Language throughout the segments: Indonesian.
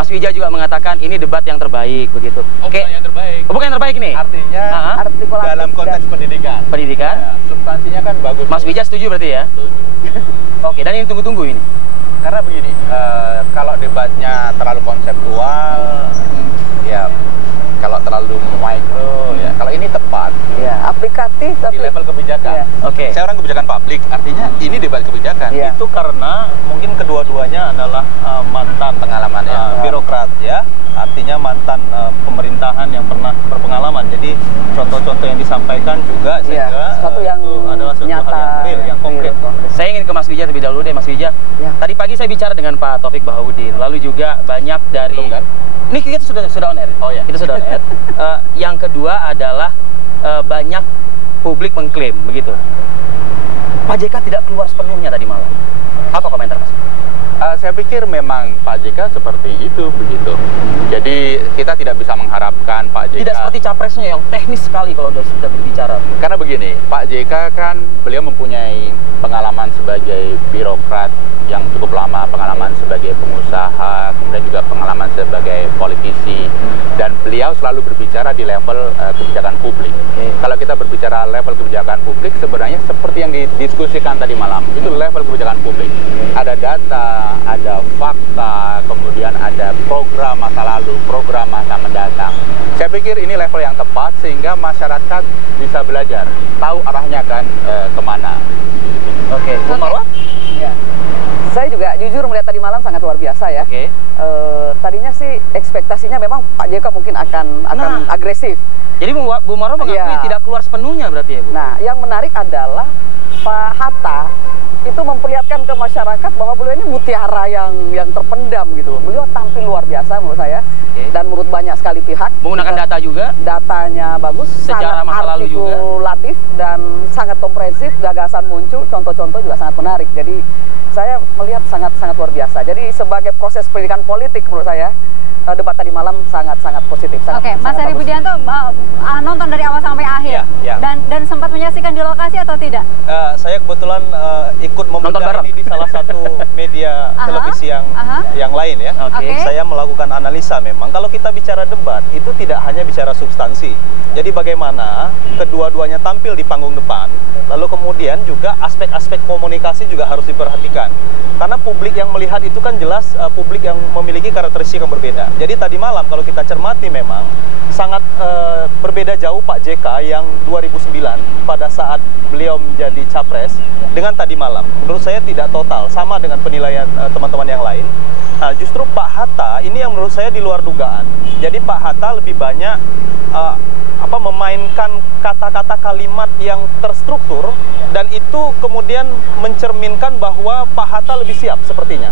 Mas Wija juga mengatakan ini debat yang terbaik begitu. Bukan yang terbaik. Bukan yang terbaik nih. Artinya dalam konteks pendidikan. Pendidikan. Ya, substansinya kan bagus. Mas Wija setuju berarti ya? Setuju. Oke, dan ini tunggu-tunggu ini. Karena begini, kalau debatnya terlalu konseptual, ya kalau terlalu mikro, ya kalau ini tepat. Ya, aplikatif Di level kebijakan. Ya. Oke. Saya orang kebijakan publik, artinya ini debat kebijakan. Ya. Itu karena mungkin kedua-duanya adalah mantan Pengalamannya. birokrat ya, artinya mantan pemerintahan yang pernah berpengalaman. Jadi contoh-contoh yang disampaikan juga Iya, sehingga sesuatu yang itu adalah sesuatu nyata, hal yang real, yang konkret. Saya ingin ke Mas Wija terlebih dahulu deh, Mas Wija. Ya. Tadi pagi saya bicara dengan Pak Taufik Bahaudin, lalu juga banyak dari... Belum kan? Ini kita sudah on air. Oh ya. Kita sudah on air. Yang kedua adalah banyak publik mengklaim begitu. Pak JK tidak keluar sepenuhnya tadi malam. Apa komentar Mas? Saya pikir memang Pak JK seperti itu begitu. Jadi kita tidak bisa mengharapkan Pak JK. Tidak seperti capresnya yang teknis sekali kalau sudah berbicara. Karena begini, Pak JK kan beliau mempunyai pengalaman sebagai birokrat yang cukup lama, pengalaman sebagai pengusaha, kemudian juga pengalaman sebagai politisi, dan beliau selalu berbicara di level kebijakan publik. Kalau kita berbicara level kebijakan publik, sebenarnya seperti yang didiskusikan tadi malam, itu level kebijakan publik. Ada data, ada fakta, kemudian ada program masa lalu, program masa mendatang. Saya pikir ini level yang tepat sehingga masyarakat bisa belajar, tahu arahnya kan kemana. Oke, Bu Marwah? Ya. Saya juga jujur melihat tadi malam sangat luar biasa ya. Oke. Tadinya sih ekspektasinya memang Pak JK mungkin akan agresif. Jadi Bu Marwah mengakui Iya. tidak keluar sepenuhnya berarti ya Bu? Nah, yang menarik adalah Pak Hatta itu memperlihatkan ke masyarakat bahwa beliau ini mutiara yang terpendam gitu. Beliau tampil luar biasa menurut saya. Dan menurut banyak sekali pihak. Menggunakan data juga? Datanya bagus, Sejarah sangat masa lalu juga. artikulatif dan sangat komprehensif, gagasan muncul, contoh-contoh juga sangat menarik. Jadi saya melihat sangat luar biasa. Jadi sebagai proses pendidikan politik menurut saya, debat tadi malam sangat positif. Oke, Mas Heri Budianto nonton dari awal sampai akhir. Ya. Dan sempat menyaksikan di lokasi atau tidak? Saya kebetulan ikut membedah ini di salah satu media televisi yang lain ya. Oke. Saya melakukan analisa memang kalau kita bicara debat itu tidak hanya bicara substansi. Jadi bagaimana kedua-duanya tampil di panggung depan, lalu kemudian juga aspek-aspek komunikasi juga harus diperhatikan. Karena publik yang melihat itu kan jelas publik yang memiliki karakteristik yang berbeda. Jadi tadi malam kalau kita cermati memang sangat berbeda jauh Pak JK yang 2009 pada saat beliau menjadi capres dengan tadi malam. Menurut saya tidak total, sama dengan penilaian teman-teman yang lain. Nah, justru Pak Hatta ini yang menurut saya di luar dugaan. Jadi Pak Hatta lebih banyak memainkan kata-kata kalimat yang terstruktur dan itu kemudian mencerminkan bahwa Pak Hatta lebih siap sepertinya.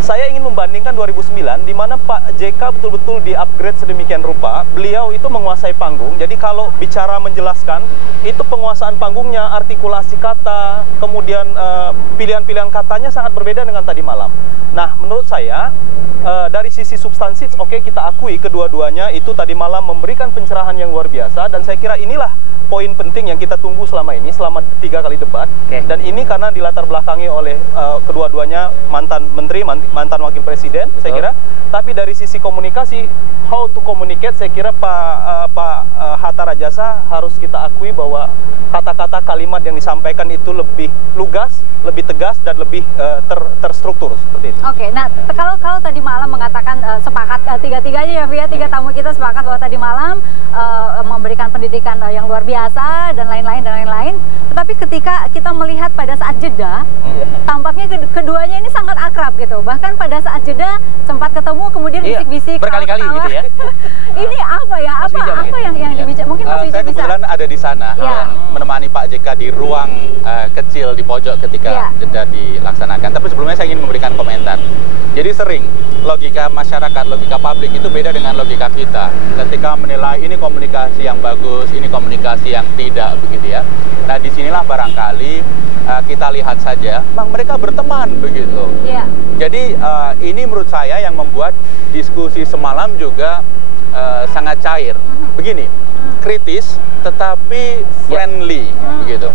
Saya ingin membandingkan 2009 di mana Pak JK betul-betul di-upgrade sedemikian rupa. Beliau itu menguasai panggung. Jadi kalau bicara menjelaskan, itu penguasaan panggungnya, artikulasi kata, kemudian pilihan-pilihan katanya sangat berbeda dengan tadi malam. Nah, menurut saya dari sisi substansi, oke, kita akui kedua-duanya itu tadi malam memberikan pencerahan yang luar biasa dan saya kira inilah poin penting yang kita tunggu selama ini, selama 3 kali debat. Dan ini karena dilatar belakangi oleh kedua-duanya mantan menteri, mantan wakil presiden, saya kira. Tapi dari sisi komunikasi, how to communicate, saya kira Pak Hatta Rajasa harus kita akui bahwa kata-kata kalimat yang disampaikan itu lebih lugas, lebih tegas, dan lebih terstruktur seperti itu. Oke, nah kalau tadi malam mengatakan sepakat tiga-tiganya ya Via, 3 tamu kita sepakat bahwa tadi malam memberikan pendidikan yang luar biasa dan lain-lain. Tetapi ketika kita melihat pada saat jeda, tampaknya keduanya ini sangat akrab gitu. Bahkan pada saat jeda sempat ketemu kemudian bisik-bisik berkali-kali gitu ya. Ini apa ya? Apa yang dibicarakan? Mungkin Mas Wija saya bisa. kebetulan ada di sana dan menemani Pak JK di ruang kecil di pojok ketika jeda dilaksanakan. Tapi sebelumnya saya ingin memberikan komentar. Jadi sering logika masyarakat, logika publik itu beda dengan logika kita. Ketika menilai ini komunikasi yang bagus, ini komunikasi yang tidak, begitu ya. Nah, disinilah barangkali kita lihat saja, bang, mereka berteman begitu. Jadi ini menurut saya yang membuat diskusi semalam juga sangat cair. Begini, kritis tetapi friendly, begitu.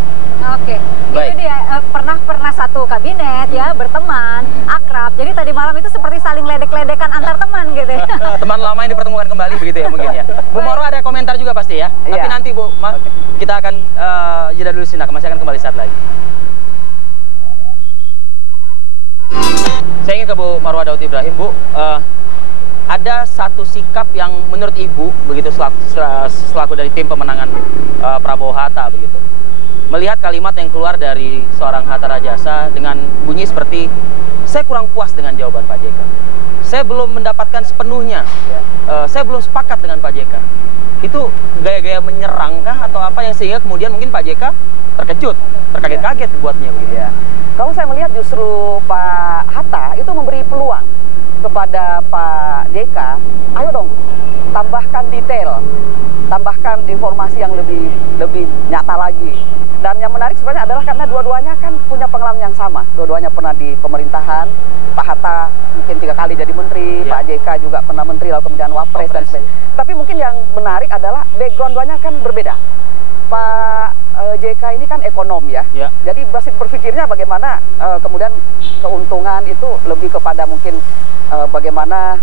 Oke, itu dia pernah satu kabinet ya, berteman, akrab. Jadi tadi malam itu seperti saling ledek-ledekan antar teman gitu ya. Teman lama yang dipertemukan kembali begitu ya mungkin ya. Bu Moro ada komentar juga pasti ya. Tapi Iya. nanti Bu, kita akan jeda dulu sejenak, masih akan kembali saat lagi. Saya ingin ke Bu Marwah Daud Ibrahim, Bu. Ada satu sikap yang menurut Ibu begitu selaku dari tim pemenangan Prabowo Hatta begitu. Melihat kalimat yang keluar dari seorang Hatta Rajasa dengan bunyi seperti, saya kurang puas dengan jawaban Pak JK. Saya belum mendapatkan sepenuhnya. Saya belum sepakat dengan Pak JK. Itu gaya-gaya menyerangkah atau apa yang sehingga kemudian mungkin Pak JK terkejut, terkaget-kaget buatnya begitu. Ya. Kalau saya melihat justru Pak Hatta itu memberi peluang kepada Pak JK, ayo dong tambahkan detail, tambahkan informasi yang lebih nyata lagi. Dan yang menarik sebenarnya adalah karena dua-duanya kan punya pengalaman yang sama. Dua-duanya pernah di pemerintahan. Pak Hatta mungkin 3 kali jadi menteri, Pak JK juga pernah menteri lalu kemudian wapres dan sebagainya. Tapi mungkin yang menarik adalah background duanya kan berbeda. Pak JK ini kan ekonom ya. Jadi basis berpikirnya bagaimana kemudian keuntungan itu lebih kepada mungkin bagaimana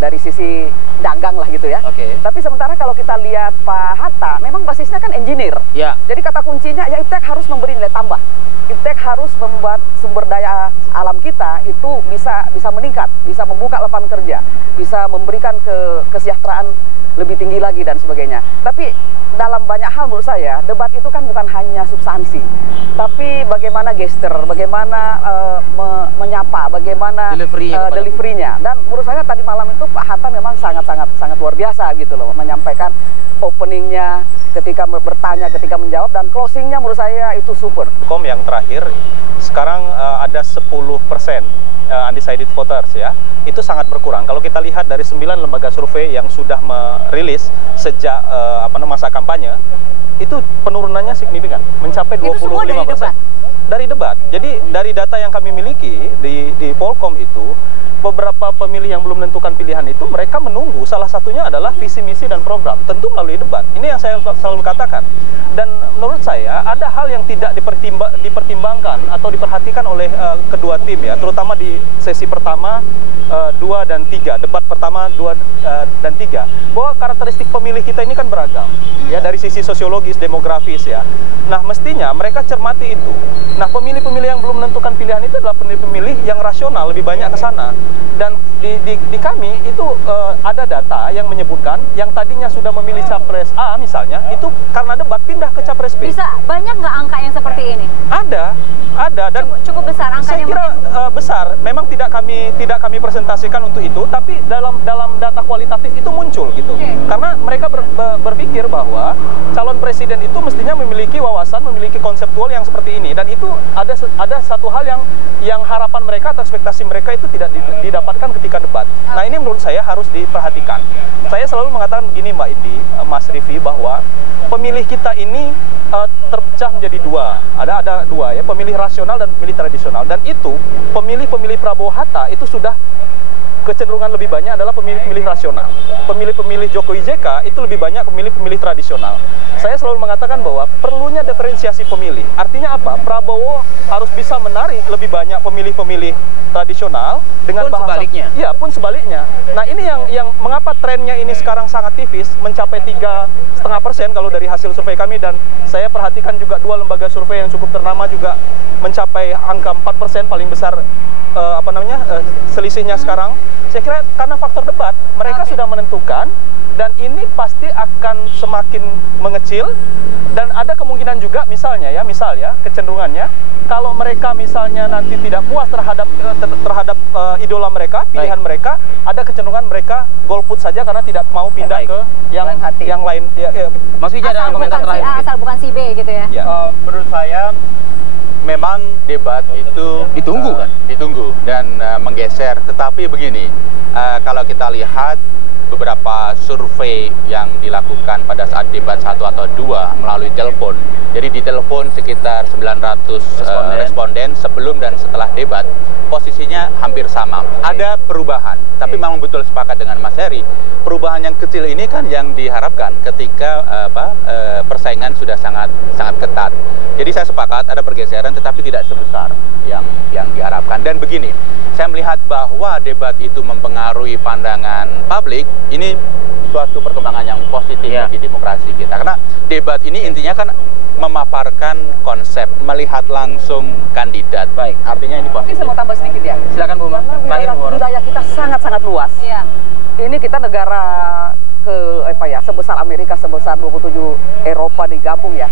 dari sisi dagang lah gitu ya. Tapi sementara kalau kita lihat Pak Hatta, memang basisnya kan engineer. Jadi kata kuncinya ya Iptek harus memberi nilai tambah. Iptek harus membuat sumber daya alam kita itu bisa meningkat, bisa membuka lapangan kerja, bisa memberikan kesejahteraan lebih tinggi lagi dan sebagainya. Tapi dalam banyak hal menurut saya debat itu kan bukan hanya substansi, tapi bagaimana gesture, bagaimana menyapa, bagaimana delivery-nya. Dan menurut saya tadi malam itu Pak Hatta memang sangat luar biasa gitu loh, menyampaikan openingnya, ketika bertanya, ketika menjawab, dan closingnya menurut saya itu super. Yang terakhir sekarang ada 10% undecided voters ya, itu sangat berkurang. Kalau kita lihat dari 9 lembaga survei yang sudah merilis sejak masa kampanye, itu penurunannya signifikan, mencapai 25%. Itu semua dari debat? Dari debat. Jadi dari data yang kami miliki di Polkom itu, beberapa pemilih yang belum menentukan pilihan itu mereka menunggu, salah satunya adalah visi misi dan program, tentu melalui debat. Ini yang saya selalu katakan. Dan menurut saya ada hal yang tidak dipertimbangkan atau diperhatikan oleh kedua tim ya, terutama di sesi pertama 2 dan 3, debat pertama 2 dan 3, bahwa karakteristik pemilih kita ini kan beragam ya, dari sisi sosiologis, demografis ya. Nah, mestinya mereka cermati itu. Nah, pemilih-pemilih yang belum menentukan pilihan itu adalah pemilih-pemilih yang rasional, lebih banyak ke sana. Dan di kami itu ada data yang menyebutkan yang tadinya sudah memilih capres A misalnya, itu karena debat pindah ke capres B. Bisa banyak nggak angka yang seperti ini? Ada dan cukup besar angkanya. Saya kira besar. Memang tidak kami presentasikan untuk itu, tapi dalam data kualitatif itu muncul gitu. Karena mereka berpikir bahwa calon presiden itu mestinya memiliki wawasan, memiliki konseptual yang seperti ini, dan itu ada satu hal yang harapan mereka atau ekspektasi mereka itu tidak didapatkan ketika debat. Nah, ini menurut saya harus diperhatikan. Saya selalu mengatakan begini, Mbak Indi, Mas Rivi, bahwa pemilih kita ini terpecah menjadi dua. Ada dua ya, pemilih rasional dan pemilih tradisional. Dan itu pemilih Prabowo Hatta itu sudah kecenderungan lebih banyak adalah pemilih-pemilih rasional. Pemilih-pemilih Jokowi JK itu lebih banyak pemilih-pemilih tradisional. Saya selalu mengatakan bahwa perlunya diferensiasi pemilih. Artinya apa? Prabowo harus bisa menarik lebih banyak pemilih-pemilih tradisional dengan bahasa sebaliknya. Iya, pun sebaliknya. Nah, ini yang mengapa trennya ini sekarang sangat tipis, mencapai 3,5% kalau dari hasil survei kami, dan saya perhatikan juga 2 lembaga survei yang cukup ternama juga mencapai angka 4%, paling besar selisihnya sekarang. Saya kira karena faktor debat, mereka sudah menentukan, dan ini pasti akan semakin mengecil, dan ada kemungkinan juga misal kecenderungannya kalau mereka misalnya nanti tidak puas terhadap idola mereka, pilihan mereka, ada kecenderungan mereka golput saja karena tidak mau pindah ke yang lain. Mas Wijaya ada komentar terakhir. Asal bukan si B gitu ya. Menurut saya memang debat itu ditunggu dan menggeser. Tetapi begini, kalau kita lihat beberapa survei yang dilakukan pada saat debat 1 atau 2 melalui telepon. Jadi di telepon sekitar 900 responden sebelum dan setelah debat, posisinya hampir sama. Ada perubahan, tapi memang betul sepakat dengan Mas Heri. Perubahan yang kecil ini kan yang diharapkan ketika persaingan sudah sangat ketat. Jadi saya sepakat ada pergeseran, tetapi tidak sebesar yang diharapkan. Dan begini, saya melihat bahwa debat itu mempengaruhi pandangan publik ini suatu perkembangan yang positif bagi demokrasi kita. Karena debat ini intinya kan memaparkan konsep, melihat langsung kandidat. Baik. Artinya ini Ini positif. saya mau tambah sedikit ya. Silakan Bu Mar. Terakhir Bu Mar. Wilayah kita sangat-sangat luas. Iya. Ini kita negara sebesar Amerika, sebesar 27 Eropa digabung ya.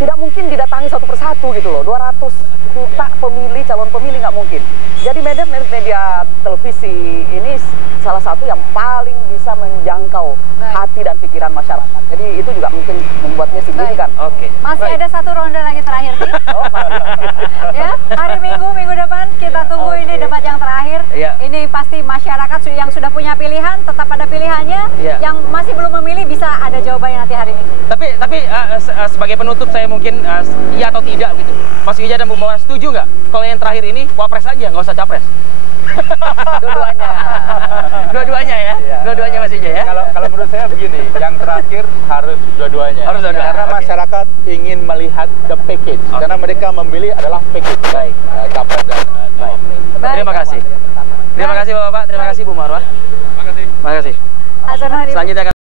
Tidak mungkin didatangi satu persatu gitu loh. 200 juta pemilih, calon pemilih nggak mungkin. Jadi media televisi ini salah satu yang paling bisa menjangkau hati dan pikiran masyarakat. Jadi itu juga mungkin membuatnya signifikan. Oke. Masih ada satu ronde lagi terakhir sih. Oh, masih. Ya, hari minggu depan kita tunggu ini debat yang terakhir. Iya. Ini pasti masyarakat yang sudah punya pilihan tetap ada pilihannya. Iya. Yang masih belum memilih bisa ada jawabannya nanti hari Minggu. Tapi sebagai penutup saya mungkin iya atau tidak gitu. Mas Wija dan Bu Mawar setuju nggak? Kalau yang terakhir ini wapres aja, nggak usah capres. Dua-duanya. Dua-duanya ya? Iya. Dua-duanya Mas Wija ya? Kalau menurut saya begini, yang terakhir harus dua-duanya. Harus dua-duanya, Karena oke. masyarakat ingin melihat the package. Oke. Karena mereka memilih adalah package. Baik. Capres dan cawapres. Baik. Terima kasih. Terima kasih Bapak-Bapak, terima kasih Bu Marwah. Terima kasih. Hatur nuhun. Selanjutnya